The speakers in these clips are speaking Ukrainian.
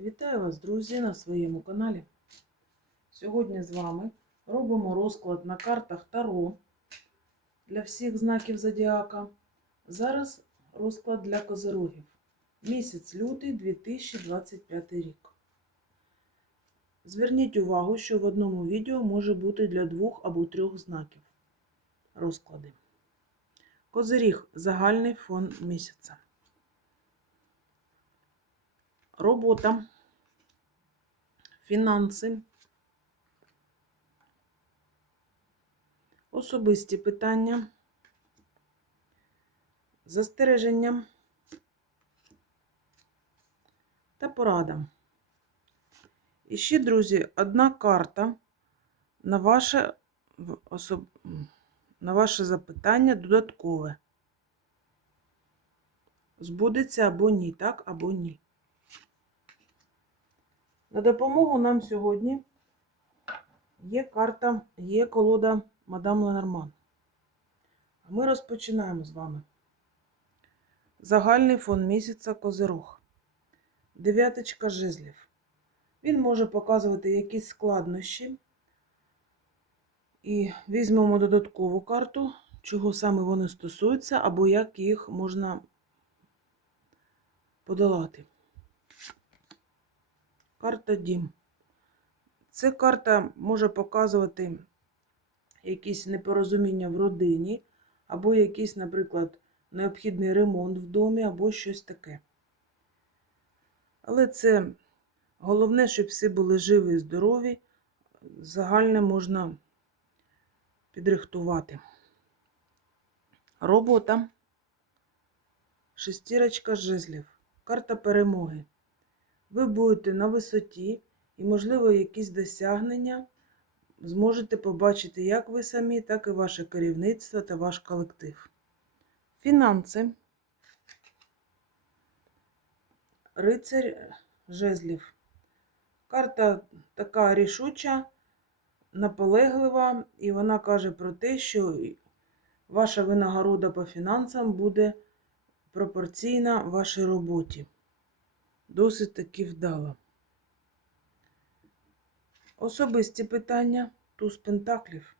Вітаю вас, друзі, на своєму каналі. Сьогодні з вами робимо розклад на картах Таро для всіх знаків Зодіака. Зараз розклад для козирогів. Місяць лютий 2025 рік. Зверніть увагу, що в одному відео може бути для двох або трьох знаків розклади. Козиріг загальний фон місяця. Робота, фінанси, особисті питання, застереження та порада. І ще, друзі, одна карта на ваше, особ... на ваше запитання додаткове. Збудеться або ні, так, або ні. На допомогу нам сьогодні є карта, є колода Мадам Ленорман. Ми розпочинаємо з вами. Загальний фон місяця Козирог. Дев'яточка жезлів. Він може показувати якісь складнощі. І візьмемо додаткову карту, чого саме вони стосуються, або як їх можна подолати. Карта Дім. Ця карта може показувати якісь непорозуміння в родині, або якийсь, наприклад, необхідний ремонт в домі, або щось таке. Але це головне, щоб всі були живі і здорові. Загальне можна підрихтувати. Робота. Шестірочка жезлів. Карта перемоги ви будете на висоті і, можливо, якісь досягнення зможете побачити як ви самі, так і ваше керівництво та ваш колектив. Фінанси. Рицарь жезлів. Карта така рішуча, наполеглива, і вона каже про те, що ваша винагорода по фінансам буде пропорційна вашій роботі досить таки вдала. Особисті питання туз пентаклів.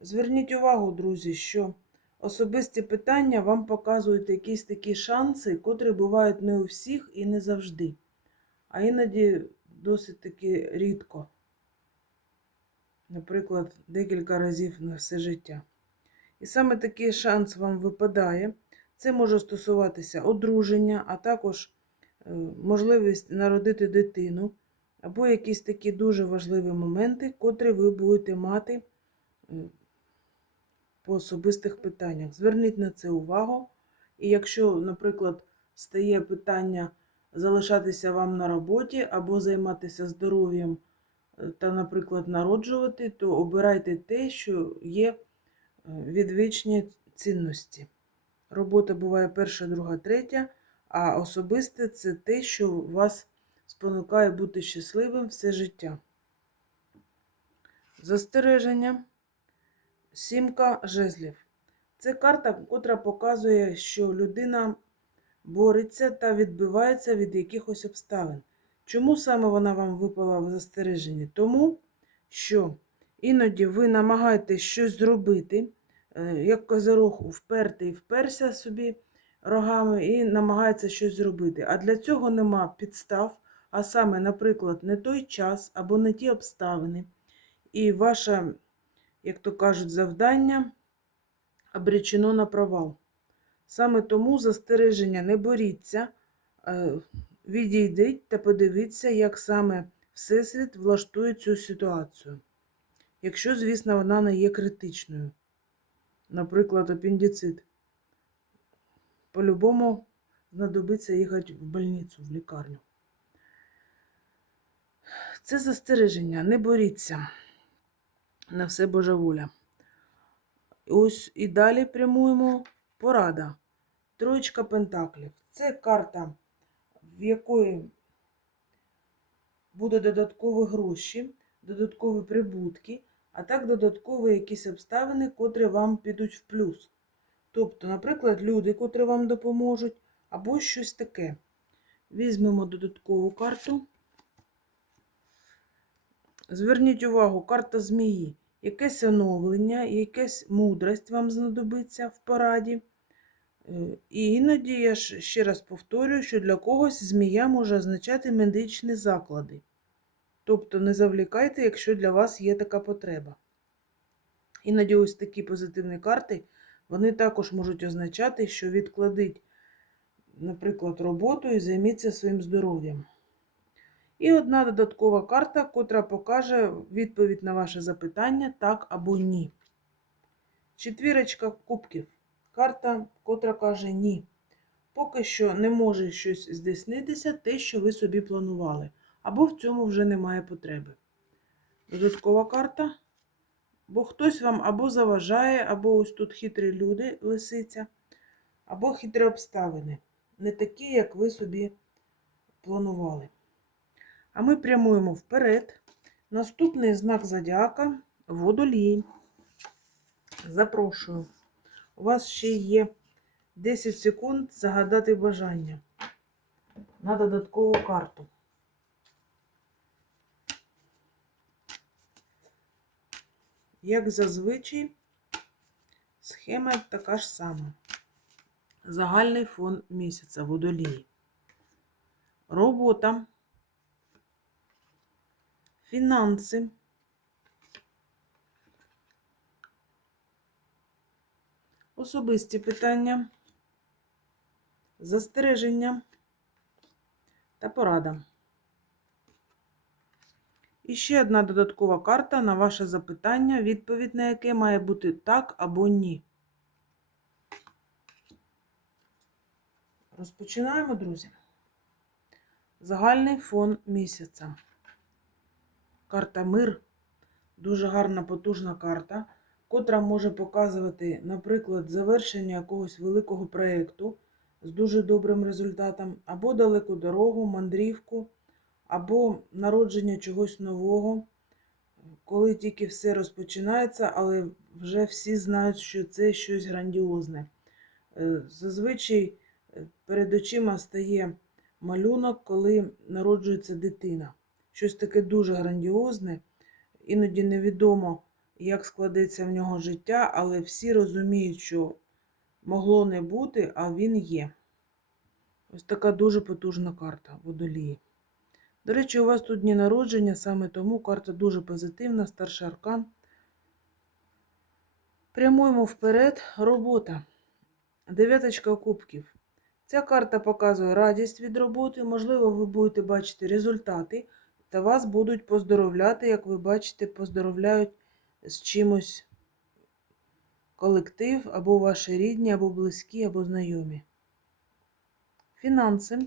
Зверніть увагу, друзі, що особисті питання вам показують якісь такі шанси, котрі бувають не у всіх і не завжди, а іноді досить таки рідко. Наприклад, декілька разів на все життя. І саме такий шанс вам випадає. Це може стосуватися одруження, а також можливість народити дитину, або якісь такі дуже важливі моменти, котрі ви будете мати е, по особистих питаннях. Зверніть на це увагу. І якщо, наприклад, стає питання залишатися вам на роботі або займатися здоров'ям е, та, наприклад, народжувати, то обирайте те, що є е, відвічні цінності. Робота буває перша, друга, третя, а особисте це те, що вас спонукає бути щасливим все життя. Застереження. Сімка жезлів. Це карта, котра показує, що людина бореться та відбивається від якихось обставин. Чому саме вона вам випала в застереженні? Тому що іноді ви намагаєтесь щось зробити, е, як козирог впертий вперся собі рогами і намагається щось зробити. А для цього нема підстав, а саме, наприклад, не той час або не ті обставини. І ваше, як то кажуть, завдання обречено на провал. Саме тому застереження не боріться, е, відійдіть та подивіться, як саме Всесвіт влаштує цю ситуацію. Якщо, звісно, вона не є критичною. Наприклад, апендицит. По-любому знадобиться їхати в больницю, в лікарню. Це застереження, не боріться. На все Божа воля. Ось і далі прямуємо порада. Троєчка пентаклів. Це карта, в якої буде додаткові гроші, додаткові прибутки, а так додаткові якісь обставини, котрі вам підуть в плюс. Тобто, наприклад, люди, котрі вам допоможуть, або щось таке. Візьмемо додаткову карту. Зверніть увагу, карта змії. Якесь оновлення, якась мудрость вам знадобиться в пораді. Е, І іноді я ще раз повторюю, що для когось змія може означати медичні заклади. Тобто не завлікайте, якщо для вас є така потреба. Іноді ось такі позитивні карти, вони також можуть означати, що відкладіть, наприклад, роботу і займіться своїм здоров'ям. І одна додаткова карта, котра покаже відповідь на ваше запитання так або ні. Четвірочка кубків. Карта, котра каже ні. Поки що не може щось здійснитися, те, що ви собі планували, або в цьому вже немає потреби. Додаткова карта. Бо хтось вам або заважає, або ось тут хитрі люди, лисиця, або хитрі обставини. Не такі, як ви собі планували. А ми прямуємо вперед. Наступний знак зодіака – водолій. Запрошую. У вас ще є 10 секунд загадати бажання на додаткову карту. Як зазвичай, схема така ж сама. Загальний фон місяця водолії. Робота. Фінанси. Особисті питання, застереження та порада. І ще одна додаткова карта на ваше запитання, відповідь на яке має бути так або ні. Розпочинаємо, друзі. Загальний фон місяця. Карта Мир дуже гарна, потужна карта, котра може показувати, наприклад, завершення якогось великого проєкту з дуже добрим результатом, або далеку дорогу, мандрівку, або народження чогось нового, коли тільки все розпочинається, але вже всі знають, що це щось грандіозне. Е, Зазвичай е, перед очима стає малюнок, коли народжується дитина. Щось таке дуже грандіозне, іноді невідомо, як складеться в нього життя, але всі розуміють, що могло не бути, а він є. Ось така дуже потужна карта водолії. До речі, у вас тут дні народження, саме тому карта дуже позитивна, старший аркан. Прямуємо вперед. Робота. Дев'яточка кубків. Ця карта показує радість від роботи. Можливо, ви будете бачити результати, та вас будуть поздоровляти, як ви бачите, поздоровляють з чимось колектив, або ваші рідні, або близькі, або знайомі. Фінанси.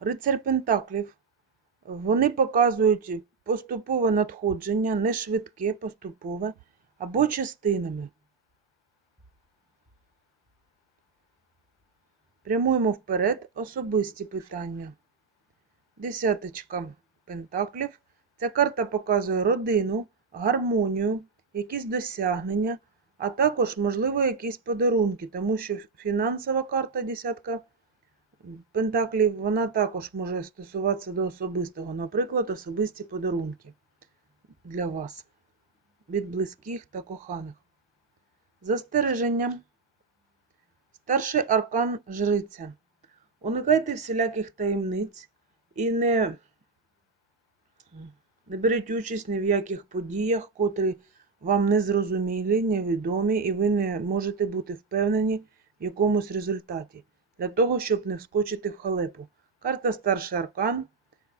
Рицар Пентаклів. Вони показують поступове надходження, не швидке, поступове, або частинами. Прямуємо вперед особисті питання. Десяточка пентаклів. Ця карта показує родину, гармонію, якісь досягнення, а також, можливо, якісь подарунки, тому що фінансова карта десятка пентаклів, вона також може стосуватися до особистого, наприклад, особисті подарунки для вас від близьких та коханих. Застереження. Старший аркан жриця. Уникайте всіляких таємниць і не, не беріть участь ні в яких подіях, котрі вам не зрозумілі, невідомі, і ви не можете бути впевнені в якомусь результаті, для того, щоб не вскочити в халепу. Карта Старший аркан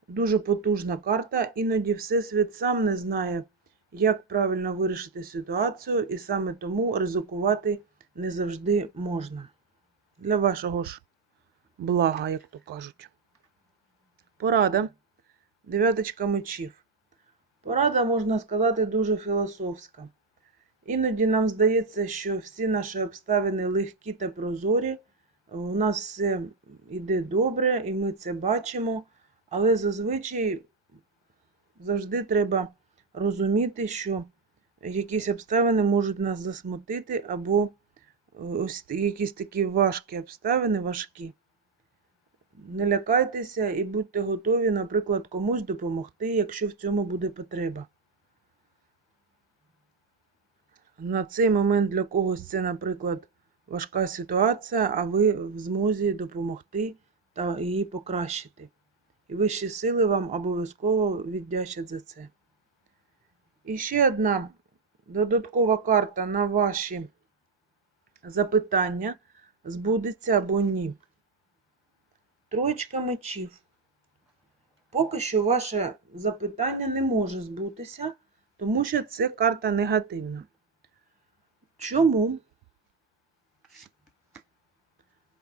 дуже потужна карта, іноді Всесвіт сам не знає, як правильно вирішити ситуацію, і саме тому ризикувати не завжди можна. Для вашого ж блага, як то кажуть. Порада. Дев'яточка мечів. Порада, можна сказати, дуже філософська. Іноді нам здається, що всі наші обставини легкі та прозорі, у нас все йде добре, і ми це бачимо, але зазвичай завжди треба розуміти, що якісь обставини можуть нас засмутити, або ось якісь такі важкі обставини, важкі, Не лякайтеся і будьте готові, наприклад, комусь допомогти, якщо в цьому буде потреба. На цей момент для когось це, наприклад, важка ситуація, а ви в змозі допомогти та її покращити. І вищі сили вам обов'язково віддячать за це. І ще одна додаткова карта на ваші запитання збудеться або ні. Троєчка мечів. Поки що ваше запитання не може збутися, тому що це карта негативна. Чому?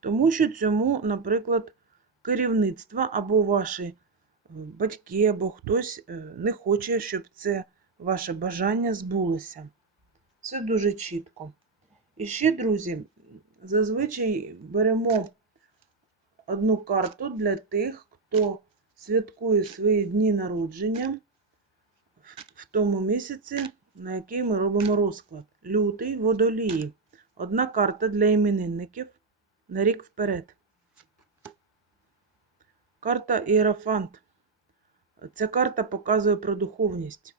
Тому що цьому, наприклад, керівництво або ваші е, батьки, або хтось е, не хоче, щоб це ваше бажання збулося. Це дуже чітко. І ще, друзі, зазвичай беремо одну карту для тих, хто святкує свої дні народження в тому місяці, на який ми робимо розклад. Лютий водолії. Одна карта для іменинників на рік вперед. Карта Іерофант. Ця карта показує про духовність.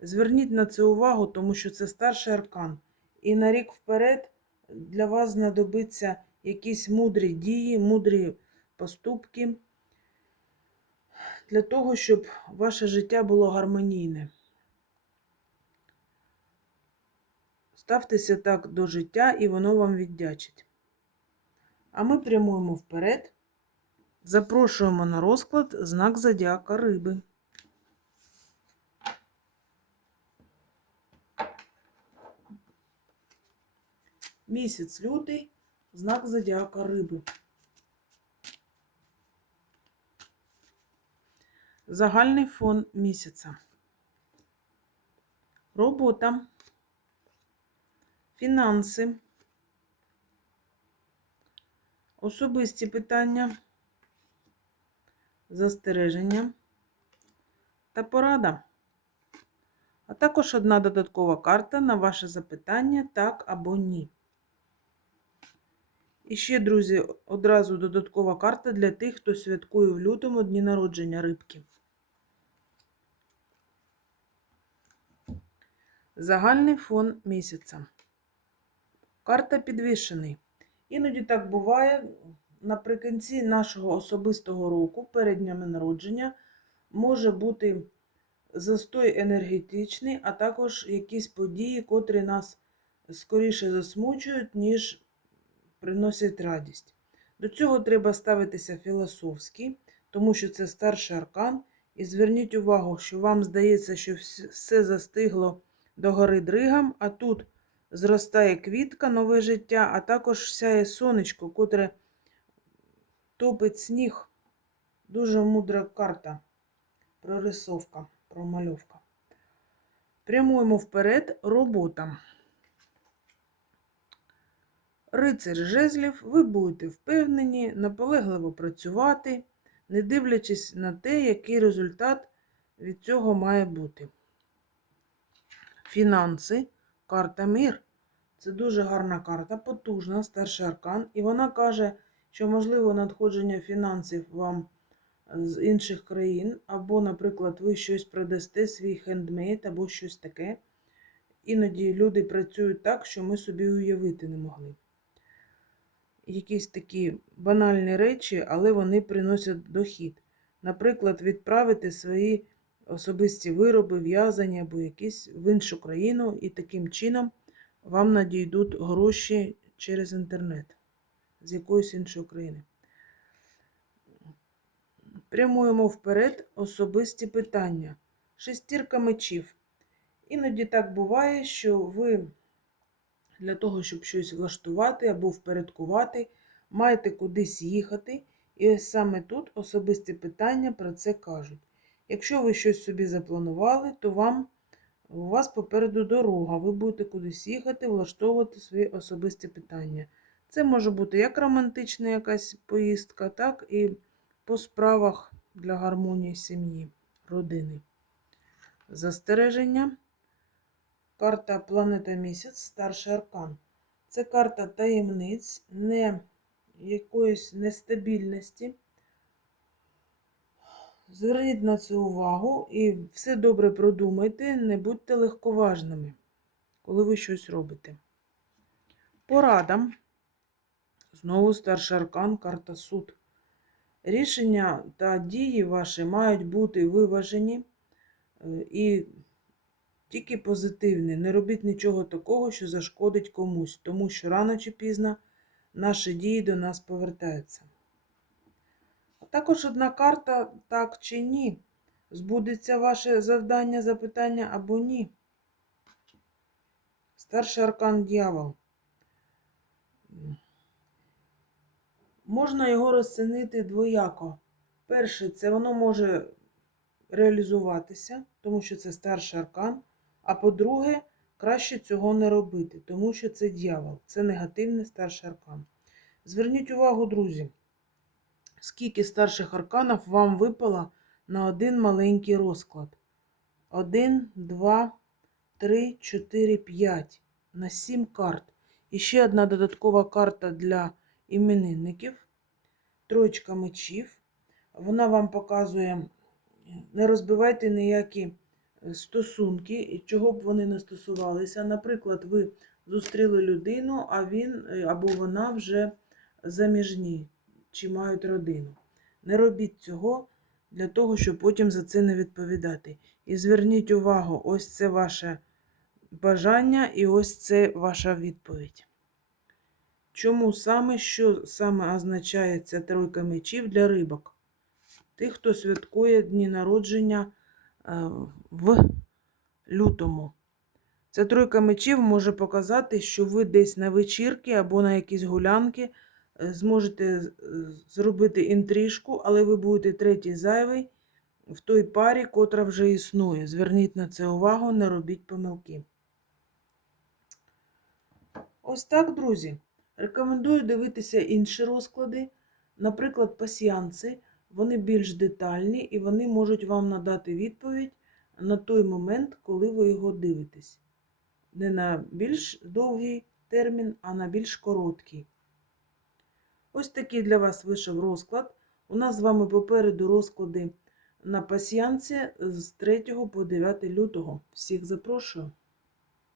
Зверніть на це увагу, тому що це старший аркан. І на рік вперед для вас знадобиться якісь мудрі дії, мудрі поступки для того, щоб ваше життя було гармонійне. Ставтеся так до життя, і воно вам віддячить. А ми прямуємо вперед. Запрошуємо на розклад знак зодіака риби. Місяць лютий, знак зодіака риби. Загальний фон місяця. Робота. Фінанси. Особисті питання, застереження та порада. А також одна додаткова карта на ваше запитання так або ні. І ще, друзі, одразу додаткова карта для тих, хто святкує в лютому дні народження рибки. Загальний фон місяця. Карта підвішений. Іноді так буває, наприкінці нашого особистого року, перед днями народження, може бути застой енергетичний, а також якісь події, котрі нас скоріше засмучують, ніж приносять радість. До цього треба ставитися філософськи, тому що це старший аркан. І зверніть увагу, що вам здається, що все застигло до гори дригам, а тут зростає квітка, нове життя, а також сяє сонечко, котре топить сніг. Дуже мудра карта. Прорисовка, промальовка. Прямуємо вперед робота. Рицар жезлів, ви будете впевнені, наполегливо працювати, не дивлячись на те, який результат від цього має бути. Фінанси, карта мир. Це дуже гарна карта, потужна, старший аркан. І вона каже, що можливо надходження фінансів вам з інших країн, або, наприклад, ви щось продасте, свій хендмейд, або щось таке. Іноді люди працюють так, що ми собі уявити не могли. Якісь такі банальні речі, але вони приносять дохід. Наприклад, відправити свої особисті вироби, в'язані або якісь в іншу країну, і таким чином вам надійдуть гроші через інтернет з якоїсь іншої країни. Прямуємо вперед особисті питання. Шестірка мечів. Іноді так буває, що ви для того, щоб щось влаштувати або впорядкувати, маєте кудись їхати. І ось саме тут особисті питання про це кажуть. Якщо ви щось собі запланували, то вам, у вас попереду дорога, ви будете кудись їхати, влаштовувати свої особисті питання. Це може бути як романтична якась поїздка, так і по справах для гармонії сім'ї, родини. Застереження. Карта Планета Місяць, старший аркан. Це карта таємниць, не якоїсь нестабільності, Зверніть на це увагу і все добре продумайте, не будьте легковажними, коли ви щось робите. Порадам. Знову старший аркан, карта суд. Рішення та дії ваші мають бути виважені е, і тільки позитивні. Не робіть нічого такого, що зашкодить комусь, тому що рано чи пізно наші дії до нас повертаються. Також одна карта так чи ні. Збудеться ваше завдання, запитання або ні. Старший аркан дьявол. Можна його розцінити двояко. Перше, це воно може реалізуватися, тому що це старший аркан. А по-друге, краще цього не робити, тому що це дьявол, це негативний старший аркан. Зверніть увагу, друзі, скільки старших арканів вам випало на один маленький розклад. Один, два, три, чотири, п'ять. На сім карт. І ще одна додаткова карта для іменинників. Троєчка мечів. Вона вам показує, не розбивайте ніякі стосунки, і чого б вони не стосувалися. Наприклад, ви зустріли людину, а він е, або вона вже заміжні чи мають родину. Не робіть цього для того, щоб потім за це не відповідати. І зверніть увагу, ось це ваше бажання і ось це ваша відповідь. Чому саме, що саме означає ця тройка мечів для рибок? Тих, хто святкує дні народження е, в лютому. Ця тройка мечів може показати, що ви десь на вечірки або на якісь гулянки зможете зробити інтрижку, але ви будете третій зайвий в той парі, котра вже існує. Зверніть на це увагу, не робіть помилки. Ось так, друзі. Рекомендую дивитися інші розклади, наприклад, пасіянці. Вони більш детальні і вони можуть вам надати відповідь на той момент, коли ви його дивитесь. Не на більш довгий термін, а на більш короткий. Ось такий для вас вийшов розклад. У нас з вами попереду розклади на пасіянці з 3 по 9 лютого. Всіх запрошую!